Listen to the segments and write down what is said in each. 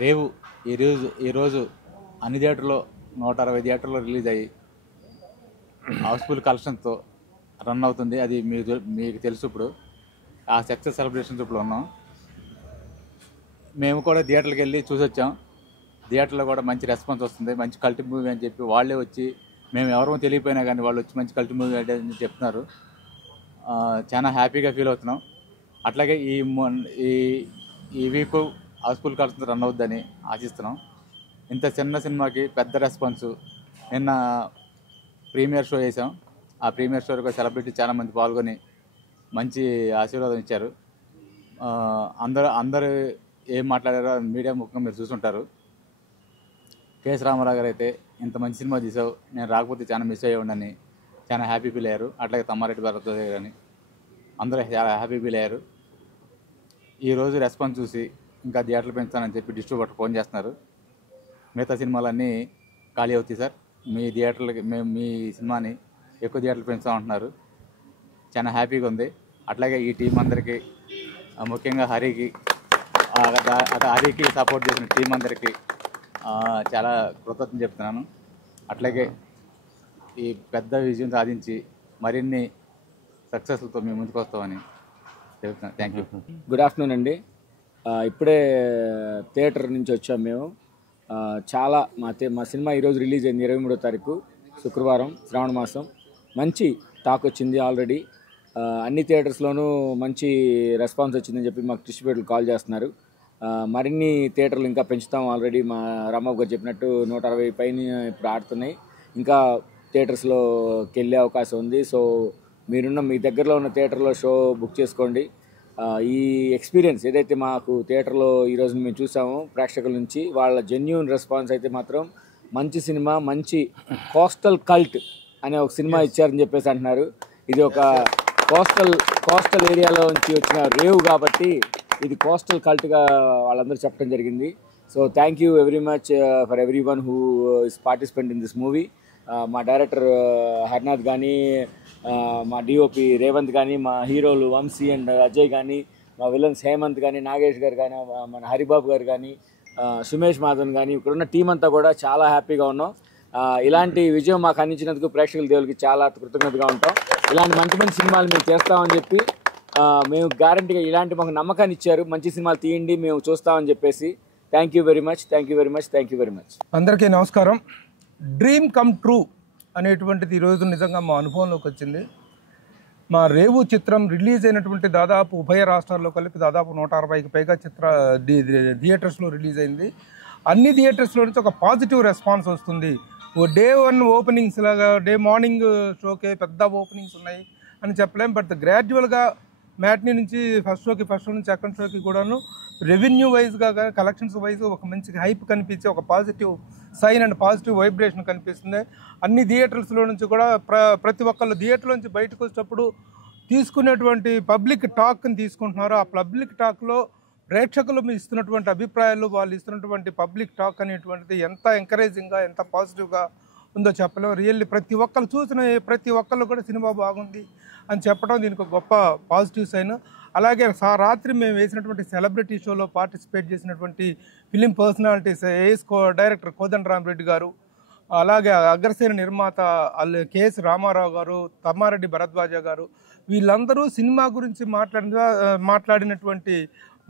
రేవు ఈరోజు అన్ని థియేటర్లో 160 థియేటర్లో రిలీజ్ అయ్యి హౌస్ఫుల్ కలెక్షన్తో రన్ అవుతుంది. అది మీకు తెలుసు. ఇప్పుడు ఆ సక్సెస్ సెలబ్రేషన్స్ ఇప్పుడు ఉన్నాం. మేము కూడా థియేటర్కి వెళ్ళి చూసొచ్చాం. థియేటర్లో కూడా మంచి రెస్పాన్స్ వస్తుంది. మంచి కల్ట్ మూవీ అని చెప్పి వాళ్ళే వచ్చి, మేము ఎవరో తెలియపోయినా కానీ వాళ్ళు వచ్చి మంచి కల్ట్ మూవీ అని చెప్తున్నారు. చాలా హ్యాపీగా ఫీల్ అవుతున్నాం. అట్లాగే ఈ వీక్ హౌస్ఫుల్ కలెక్షన్స్ రన్ అవుద్దని ఆశిస్తున్నాం. ఇంత చిన్న సినిమాకి పెద్ద రెస్పాన్స్. నిన్న ప్రీమియర్ షో చేసాం. ఆ ప్రీమియర్ షోకి సెలబ్రిటీ చాలామంది పాల్గొని మంచి ఆశీర్వాదం ఇచ్చారు. అందరూ ఏం మాట్లాడారో మీడియా ముఖ్యంగా మీరు చూసుంటారు. కేఎస్ రామారావు గారు అయితే, ఇంత మంచి సినిమా తీసావు, నేను రాకపోతే చాలా మిస్ అయ్యేవాడిని, చాలా హ్యాపీ ఫీల్ అయ్యారు. అట్లాగే తమ్మారెడ్డి భరద్వాజ్ గారని అందరూ చాలా హ్యాపీ ఫీల్ అయ్యారు. ఈరోజు రెస్పాన్స్ చూసి ఇంకా థియేటర్లు పెంచుతానని చెప్పి డిస్ట్రిబ్యూటర్ ఫోన్ చేస్తున్నారు. మిగతా సినిమాలన్నీ ఖాళీ అవుతాయి సార్, మీ థియేటర్లకి మేము మీ సినిమాని ఎక్కువ థియేటర్లు పెంచుతామంటున్నారు. చాలా హ్యాపీగా ఉంది. అట్లాగే ఈ టీం అందరికీ, ముఖ్యంగా హరికి సపోర్ట్ చేసిన టీం అందరికీ చాలా కృతజ్ఞతలు చెప్తున్నాను. అట్లాగే ఈ పెద్ద విజయం సాధించి మరిన్ని సక్సెస్లతో మేము ముందుకు వస్తామని చెప్తున్నాను. Thank you. గుడ్ ఆఫ్టర్నూన్ అండి. ఇప్పుడే థియేటర్ నుంచి వచ్చాము మేము. చాలా మా సినిమా ఈరోజు రిలీజ్ అయింది 23వ తారీఖు శుక్రవారం, శ్రావణ మాసం. మంచి టాక్ వచ్చింది ఆల్రెడీ. అన్ని థియేటర్స్లోనూ మంచి రెస్పాన్స్ వచ్చిందని చెప్పి మాకు డిస్ట్రిబ్యూటర్లు కాల్ చేస్తున్నారు. మరిన్ని థియేటర్లు ఇంకా పెంచుతాం. ఆల్రెడీ మా రాంబాబు గారు చెప్పినట్టు 160 పైన ఇప్పుడు ఆడుతున్నాయి. ఇంకా థియేటర్స్లోకి వెళ్ళే అవకాశం ఉంది. సో మీ దగ్గరలో ఉన్న థియేటర్లో షో బుక్ చేసుకోండి. ఈ ఎక్స్పీరియన్స్ ఏదైతే మాకు థియేటర్లో ఈరోజు మేము చూసామో ప్రేక్షకుల నుంచి, వాళ్ళ జెన్యూన్ రెస్పాన్స్ అయితే మాత్రం మంచి సినిమా, మంచి కోస్టల్ కల్ట్ అనే ఒక సినిమా ఇచ్చారని చెప్పేసి అంటున్నారు. ఇది ఒక కోస్టల్ ఏరియాలో నుంచి వచ్చిన రేవ్ కాబట్టి ఇది కోస్టల్ కల్ట్గా వాళ్ళందరూ చెప్పడం జరిగింది. So thank you very much for every one who is participant in this movie. మా డైరెక్టర్ హర్నాథ్ కానీ, మా డిఓపి రేవంత్ కానీ, మా హీరోలు వంశీ అండ్ అజయ్ కానీ, మా విలన్స్ హేమంత్ కానీ, నాగేష్ గారు కానీ, మన హరిబాబు గారు కానీ, సుమేష్ మాధవన్ కానీ, ఇక్కడున్న టీం అంతా కూడా చాలా హ్యాపీగా ఉన్నాం. ఇలాంటి విజయం మాకు అందించినందుకు ప్రేక్షకుల దేవులకి చాలా కృతజ్ఞతగా ఉంటాం. ఇలాంటి మంచి సినిమాలు మేము చేస్తామని చెప్పి మేము గ్యారంటీగా ఇలాంటి మాకు నమ్మకాన్ని ఇచ్చారు. మంచి సినిమాలు తీయండి, మేము చూస్తామని చెప్పేసి. Thank you very much. అందరికీ నమస్కారం. డ్రీమ్ కమ్ ట్రూ అనేటువంటిది ఈరోజు నిజంగా మా అనుభవంలోకి వచ్చింది. మా రేవు చిత్రం రిలీజ్ అయినటువంటి దాదాపు ఉభయ రాష్ట్రాల్లో కలిపి దాదాపు 160కి పైగా థియేటర్స్లో రిలీజ్ అయింది. అన్ని థియేటర్స్లో నుంచి ఒక పాజిటివ్ రెస్పాన్స్ వస్తుంది. డే 1 ఓపెనింగ్స్ లాగా డే మార్నింగ్ షోకే పెద్ద ఓపెనింగ్స్ ఉన్నాయి అని చెప్పలేం. బట్ గ్రాడ్యువల్గా మ్యాట్నీ నుంచి ఫస్ట్ షో నుంచి సెకండ్ షోకి కూడాను రెవెన్యూ వైజ్గా కలెక్షన్స్ వైజ్ ఒక మంచి హైప్ కనిపించే ఒక positive sign and positive vibration కనిపిస్తుంది. అన్ని థియేటర్స్లో నుంచి కూడా ప్రతి ఒక్కళ్ళు థియేటర్ నుంచి బయటకు వచ్చేటప్పుడు తీసుకునేటువంటి పబ్లిక్ టాక్ని తీసుకుంటున్నారు. ఆ పబ్లిక్ టాక్లో ప్రేక్షకులు ఇస్తున్నటువంటి అభిప్రాయాలు, వాళ్ళు ఇస్తున్నటువంటి పబ్లిక్ టాక్ అనేటువంటిది ఎంత ఎంకరేజింగ్గా, ఎంత పాజిటివ్గా ఉందో చెప్పలేము. రియల్లీ ప్రతి ఒక్కరు చూసిన ప్రతి ఒక్కళ్ళు కూడా సినిమా బాగుంది అని చెప్పడం దీనికి ఒక గొప్ప పాజిటివ్ సైన్. అలాగే రాత్రి మేము వేసినటువంటి సెలబ్రిటీ షోలో పార్టిసిపేట్ చేసినటువంటి ఫిలిం పర్సనాలిటీస్ డైరెక్టర్ కోదండరామరెడ్డి గారు, అలాగే అగ్రసేన నిర్మాత కేఎస్ రామారావు గారు, తమ్మారెడ్డి భరద్వాజ గారు, వీళ్ళందరూ సినిమా గురించి మాట్లాడినటువంటి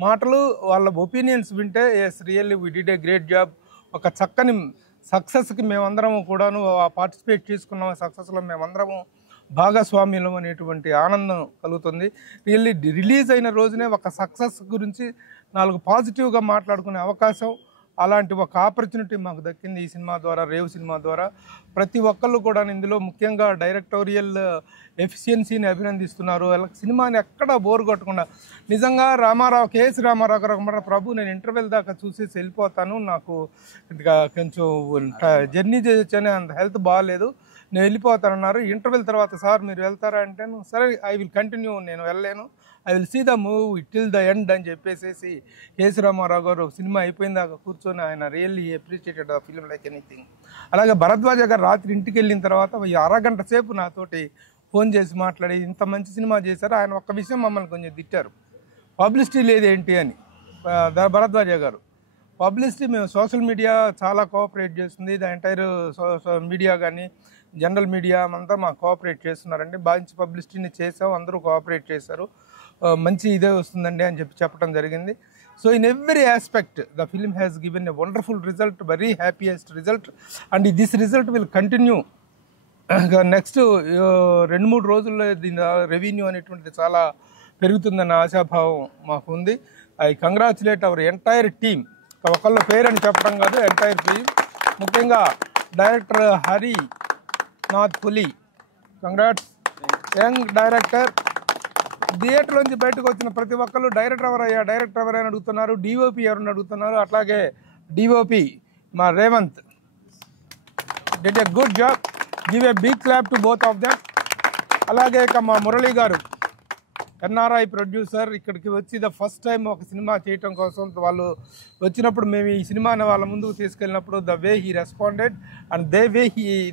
మాటలు, వాళ్ళ ఒపీనియన్స్ వింటే yes really we did a great job. ఒక చక్కని సక్సెస్కి మేమందరము కూడాను పార్టిసిపేట్ చేసుకున్నాము. సక్సెస్లో మేమందరము భాగస్వామ్యం అనేటువంటి ఆనందం కలుగుతుంది. రిలీజ్ అయిన రోజునే ఒక సక్సెస్ గురించి 4 పాజిటివ్గా మాట్లాడుకునే అవకాశం, అలాంటి ఒక ఆపర్చునిటీ మాకు దక్కింది ఈ సినిమా ద్వారా, రేవ్ సినిమా ద్వారా. ప్రతి ఒక్కళ్ళు కూడా ఇందులో ముఖ్యంగా డైరెక్టోరియల్ ఎఫిషియన్సీని అభినందిస్తున్నారు. సినిమాని ఎక్కడా బోర్ కొట్టకుండా నిజంగా కేఎస్ రామారావు గారు ప్రభు నేను ఇంటర్వెల్ దాకా చూసేసి వెళ్ళిపోతాను, నాకు కొంచెం జర్నీ చేయొచ్చని అంత హెల్త్ బాగాలేదు, నేను వెళ్ళిపోతానన్నారు. ఇంటర్వెల్ తర్వాత సార్ మీరు వెళ్తారా అంటే, సరే ఐ విల్ కంటిన్యూ, నేను వెళ్ళలేను, I will see the movie till the end అని చెప్పేసి కేఎస్ రామారావు గారు సినిమా అయిపోయిందాక కూర్చొని ఆయన really appreciated the film like anything. అలాగే భరద్వాజ గారు రాత్రి ఇంటికి వెళ్ళిన తర్వాత అరగంట సేపు నాతోటి ఫోన్ చేసి మాట్లాడి ఇంత మంచి సినిమా చేశారు. ఆయన ఒక్క విషయం మమ్మల్ని కొంచెం తిట్టారు, పబ్లిసిటీ లేదేంటి అని. భరద్వాజ గారు పబ్లిసిటీ మేము సోషల్ మీడియా చాలా కోఆపరేట్ చేస్తుంది. ద ఎంటైర్ మీడియా కానీ జనరల్ మీడియా అంతా మాకు కోఆపరేట్ చేస్తున్నారండి. మంచి పబ్లిసిటీని చేసాం, అందరూ కోఆపరేట్ చేశారు. మంచి ఇదే వస్తుందండి అని చెప్పడం జరిగింది. So in every aspect the film has given a wonderful result, very happiest result, and this result will continue. Next 2-3 రోజుల్లో దీని రెవెన్యూ అనేటువంటిది చాలా పెరుగుతుందన్న ఆశాభావం మాకు ఉంది. I congratulate our entire team. ఒకళ్ళ పేరని చెప్పడం కాదు, ఎంటైర్ టీమ్, ముఖ్యంగా డైరెక్టర్ హరి నాథ్ పులి. Congrats, young director. థియేటర్లోంచి బయటకు వచ్చిన ప్రతి ఒక్కళ్ళు డైరెక్టర్ ఎవరైనా అడుగుతున్నారు, డిఓపి ఎవరైనా అడుగుతున్నారు. అట్లాగే డిఓపి మా Revanth did a good job. Give a big clap to both of them. అలాగే ఇక మా మురళీ గారు ఎన్ఆర్ఐ ప్రొడ్యూసర్, ఇక్కడికి వచ్చి ద ఫస్ట్ టైం ఒక సినిమా చేయటం కోసం వాళ్ళు వచ్చినప్పుడు మేము ఈ సినిమాని వాళ్ళ ముందుకు తీసుకెళ్ళినప్పుడు the way he responded and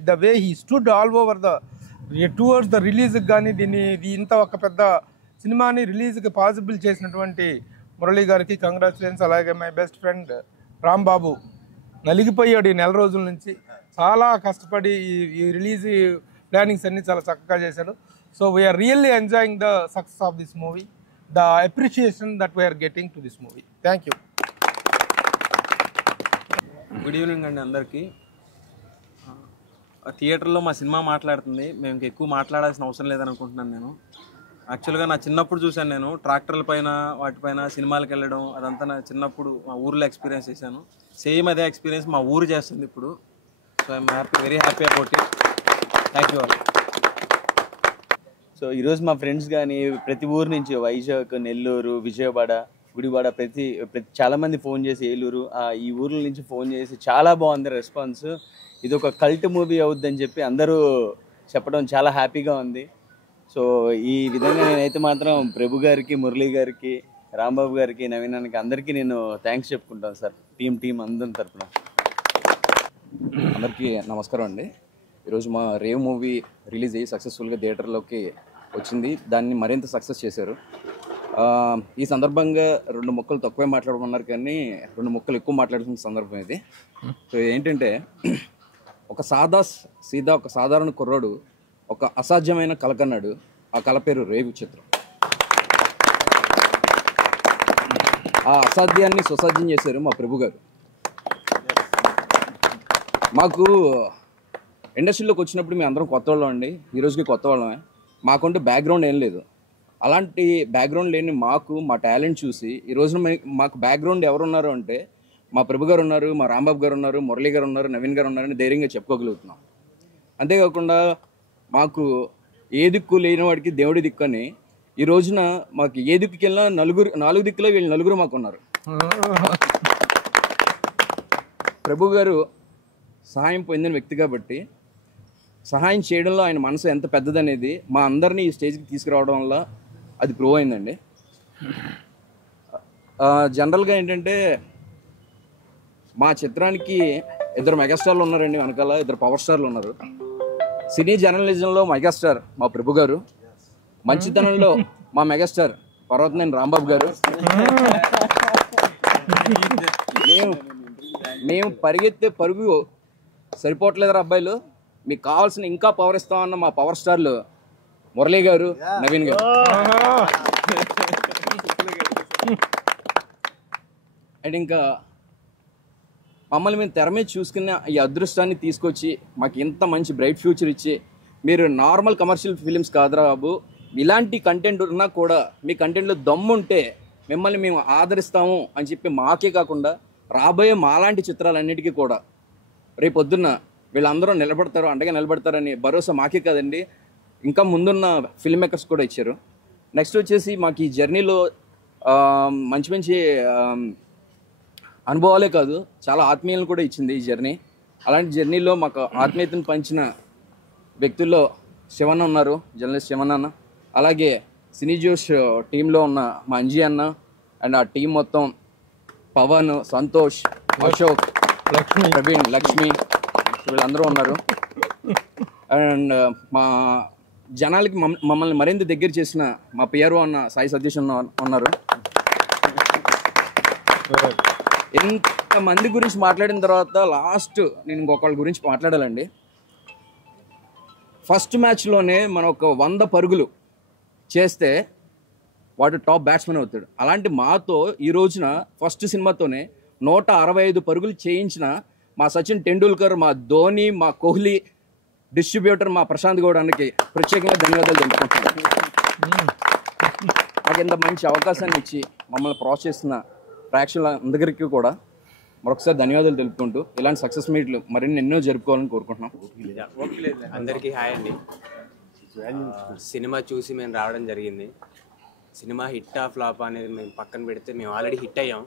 the way he stood all over towards the రిలీజ్కి కానీ ఇంత ఒక పెద్ద సినిమాని రిలీజ్కి పాసిబుల్ చేసినటువంటి మురళీ గారికి కంగ్రాచులేషన్స్. అలాగే మై బెస్ట్ ఫ్రెండ్ రాంబాబు నలిగిపోయాడు ఈ 4 రోజుల నుంచి, చాలా కష్టపడి ఈ రిలీజ్ ప్లానింగ్స్ అన్నీ చాలా చక్కగా చేశాడు. So we are really enjoying the success of this movie, the appreciation that we are getting to this movie. Thank you. Good evening అండి అందరికీ. థియేటర్లో మా సినిమా మాట్లాడుతుంది, మేము ఎక్కువ మాట్లాడాల్సిన అవసరం లేదని అనుకుంటున్నాను. నేను యాక్చువల్గా నా చిన్నప్పుడు చూశాను, నేను ట్రాక్టర్ల పైన వాటిపైన సినిమాలకు వెళ్ళడం, అదంతా నా చిన్నప్పుడు మా ఊర్లో ఎక్స్పీరియన్స్ చేశాను. సేమ్ అదే ఎక్స్పీరియన్స్ మా ఊరు చేస్తుంది ఇప్పుడు. So I'm very happy about it. Thank you all. So ఈరోజు మా ఫ్రెండ్స్ కానీ ప్రతి ఊరు నుంచి వైజాగ్, నెల్లూరు, విజయవాడ, గుడివాడ ప్రతి చాలామంది ఫోన్ చేసి ఏలూరు ఈ ఊర్ల నుంచి ఫోన్ చేసి చాలా బాగుంది రెస్పాన్స్. ఇది ఒక కల్ట్ మూవీ అవుద్దని చెప్పి అందరూ చెప్పడం చాలా హ్యాపీగా ఉంది. సో ఈ విధంగా నేనైతే మాత్రం ప్రభు గారికి, మురళీ గారికి, రాంబాబు గారికి, నవీనానికి అందరికీ నేను థ్యాంక్స్ చెప్పుకుంటాను సార్, టీం అందరి తరఫున. అందరికీ నమస్కారం అండి. ఈరోజు మా రేవ్ మూవీ రిలీజ్ అయ్యి సక్సెస్ఫుల్గా థియేటర్లోకి వచ్చింది. దాన్ని మరింత సక్సెస్ చేశారు. ఈ సందర్భంగా 2 ముక్కలు తక్కువే మాట్లాడమన్నారు, కానీ 2 ముక్కలు ఎక్కువ మాట్లాడుతున్న సందర్భం ఇది. సో ఏంటంటే, ఒక ఒక సాధారణ కుర్రాడు ఒక అసాధ్యమైన కళ కన్నాడు. ఆ కళ పేరు రేవు చిత్రం. ఆ అసాధ్యాన్ని సుసాధ్యం చేశారు మా ప్రభు గారు. మాకు ఇండస్ట్రీలోకి వచ్చినప్పుడు మేము అందరం కొత్త వాళ్ళం అండి, ఈరోజుకి కొత్త వాళ్ళమే. మాకుంటే బ్యాక్గ్రౌండ్ ఏం లేదు. అలాంటి బ్యాక్గ్రౌండ్ లేని మా టాలెంట్ చూసి ఈరోజున మాకు బ్యాక్గ్రౌండ్ ఎవరున్నారు అంటే మా ప్రభు గారు ఉన్నారు, మా రాంబాబు గారు ఉన్నారు, మురళీ గారు ఉన్నారు, నవీన్ గారు ఉన్నారని ధైర్యంగా చెప్పుకోగలుగుతున్నాం. అంతేకాకుండా మాకు ఏ దిక్కు లేని వాడికి దేవుడి దిక్కు అని ఈ రోజున మాకు ఏ దిక్కుకి వెళ్ళినా 4 దిక్కులో వీళ్ళు 4 మాకు ఉన్నారు. ప్రభు గారు సహాయం పొందిన వ్యక్తి కాబట్టి సహాయం చేయడంలో ఆయన మనసు ఎంత పెద్దదనేది మా అందరినీ ఈ స్టేజ్కి తీసుకురావడం వల్ల అది ప్రూవ్ అయిందండి. జనరల్గా ఏంటంటే, మా చిత్రానికి 2 మెగాస్టార్లు ఉన్నారండి, వెనకాల 2 పవర్ స్టార్లు ఉన్నారు. సినీ జర్నలిజంలో మెగాస్టార్ మా ప్రభు గారు, మంచితనంలో మా మెగాస్టార్ పర్వతనేని రాంబాబు గారు. మేము పరిగెత్తే పరుగు సరిపోవట్లేదురా అబ్బాయిలు, మీకు కావాల్సిన ఇంకా పవర్ ఇస్తామన్న మా పవర్ స్టార్లు మురళీ గారు, నవీన్ గారు. అండ్ ఇంకా మమ్మల్ని మేము తెర మీద చూసుకున్న ఈ అదృష్టాన్ని తీసుకొచ్చి మాకు ఇంత మంచి బ్రైట్ ఫ్యూచర్ ఇచ్చి, మీరు నార్మల్ కమర్షియల్ ఫిలిమ్స్ కాదురా బాబు, ఇలాంటి కంటెంట్ ఉన్నా కూడా మీ కంటెంట్లో దమ్ముంటే మిమ్మల్ని మేము ఆదరిస్తాము అని చెప్పి మాకే కాకుండా రాబోయే మాలాంటి చిత్రాలన్నిటికీ కూడా రేపొద్దున్న వీళ్ళందరూ నిలబడతారు, అండగా నిలబడతారని భరోసా మాకే కాదండి, ఇంకా ముందున్న ఫిల్మ్ మేకర్స్ కూడా ఇచ్చారు. నెక్స్ట్ వచ్చేసి మాకు ఈ జర్నీలో మంచి అనుభవాలే కాదు, చాలా ఆత్మీయులను కూడా ఇచ్చింది ఈ జర్నీ. అలాంటి జర్నీలో మాకు ఆత్మీయతను పంచిన వ్యక్తుల్లో శివన్న ఉన్నారు, జర్నలిస్ట్ శివన్న అన్న. అలాగే సినీ జోష్ టీంలో ఉన్న మా అంజీ అన్న అండ్ ఆ టీం మొత్తం, పవన్, సంతోష్, అశోక్, ప్రవీణ్, లక్ష్మి, వీళ్ళందరూ ఉన్నారు. అండ్ మా జనాలకి మమ్మల్ని మరింత దగ్గర చేసిన మా పిఆర్ఓ అన్న సాయి సతీష్ ఉన్నారు. ఎంతమంది గురించి మాట్లాడిన తర్వాత లాస్ట్ నేను ఇంకొకళ్ళ గురించి మాట్లాడాలండి. ఫస్ట్ మ్యాచ్లోనే మనం ఒక 100 పరుగులు చేస్తే వాడు టాప్ బ్యాట్స్మెన్ అవుతాడు. అలాంటి మాతో ఈ రోజున ఫస్ట్ సినిమాతోనే 165 పరుగులు చేయించిన మా సచిన్ టెండూల్కర్, మా ధోని, మా కోహ్లీ, డిస్ట్రిబ్యూటర్ మా ప్రశాంత్ గౌడానికి ప్రత్యేకంగా ధన్యవాదాలు తెలుపుకుంటున్నాను. నాకు ఇంత మంచి అవకాశాన్ని ఇచ్చి మమ్మల్ని ప్రోత్సహిస్తున్న ప్రేక్షకులందరికీ కూడా మరొకసారి ధన్యవాదాలు తెలుపుకుంటూ ఇలాంటి సక్సెస్ మీట్లు మరిన్ని ఎన్నో జరుపుకోవాలని కోరుకుంటున్నాం. అందరికీ హాయ్ అండి. సినిమా చూసి మేము రావడం జరిగింది. సినిమా హిట్ ఆ ఫ్లాప్ అనేది మేము పక్కన పెడితే మేము ఆల్రెడీ హిట్ అయ్యాం.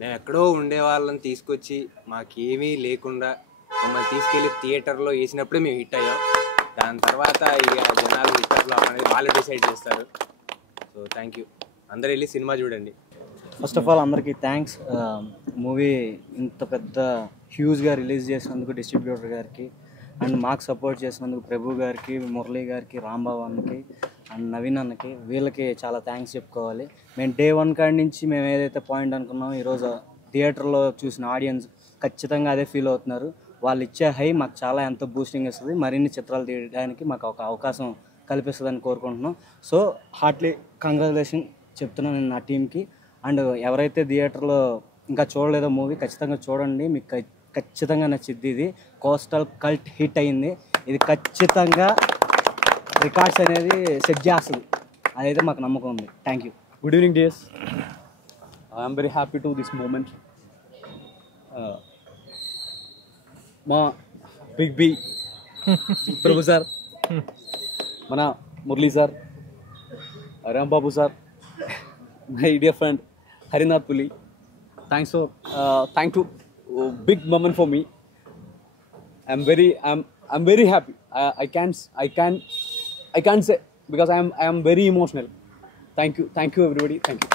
మేము ఎక్కడో ఉండే వాళ్ళని తీసుకొచ్చి మాకేమీ లేకుండా మమ్మల్ని తీసుకెళ్ళి థియేటర్లో వేసినప్పుడే మేము హిట్ అయ్యాం. దాని తర్వాత ఇక జనాలు హిట్ ఆ ఫ్లాప్ అనేది వాళ్ళు డిసైడ్ చేస్తారు. సో థ్యాంక్ యూ, అందరూ వెళ్ళి సినిమా చూడండి. ఫస్ట్ ఆఫ్ ఆల్ అందరికీ థ్యాంక్స్. మూవీ ఇంత పెద్ద హ్యూజ్గా రిలీజ్ చేసినందుకు డిస్ట్రిబ్యూటర్ గారికి, అండ్ మాకు సపోర్ట్ చేసినందుకు ప్రభు గారికి, మురళీ గారికి, రాంబాబు అన్నకి అండ్ నవీన్ అన్నకి, వీళ్ళకి చాలా థ్యాంక్స్ చెప్పుకోవాలి. మేము డే 1 కాడి నుంచి మేము ఏదైతే పాయింట్ అనుకున్నామో ఈరోజు థియేటర్లో చూసిన ఆడియన్స్ ఖచ్చితంగా అదే ఫీల్ అవుతున్నారు. వాళ్ళు ఇచ్చే హై మాకు చాలా ఎంతో బూస్టింగ్ ఇస్తుంది, మరిన్ని చిత్రాలు తీయడానికి మాకు ఒక అవకాశం కల్పిస్తుందని కోరుకుంటున్నాం. సో హార్ట్లీ కంగ్రాచులేషన్ చెప్తున్నాను నేను నా టీంకి. అండ్ ఎవరైతే థియేటర్లో ఇంకా చూడలేదో మూవీ ఖచ్చితంగా చూడండి, మీకు ఖచ్చితంగా నచ్చిద్ది. ఇది కోస్టల్ కల్ట్ హిట్ అయింది, ఇది ఖచ్చితంగా రికార్డ్స్ అనేది సెట్ చేస్తుంది, అదైతే మాకు నమ్మకం ఉంది. Thank you. Good evening, dears. I am very happy to this moment. మా బిగ్ బి ప్రభు సార్, మన Murali sir, Rambabu sir, my dear friend Harinath Puli, thank to big moment for me. I'm very happy. I can't say because I am very emotional. Thank you everybody. Thank you.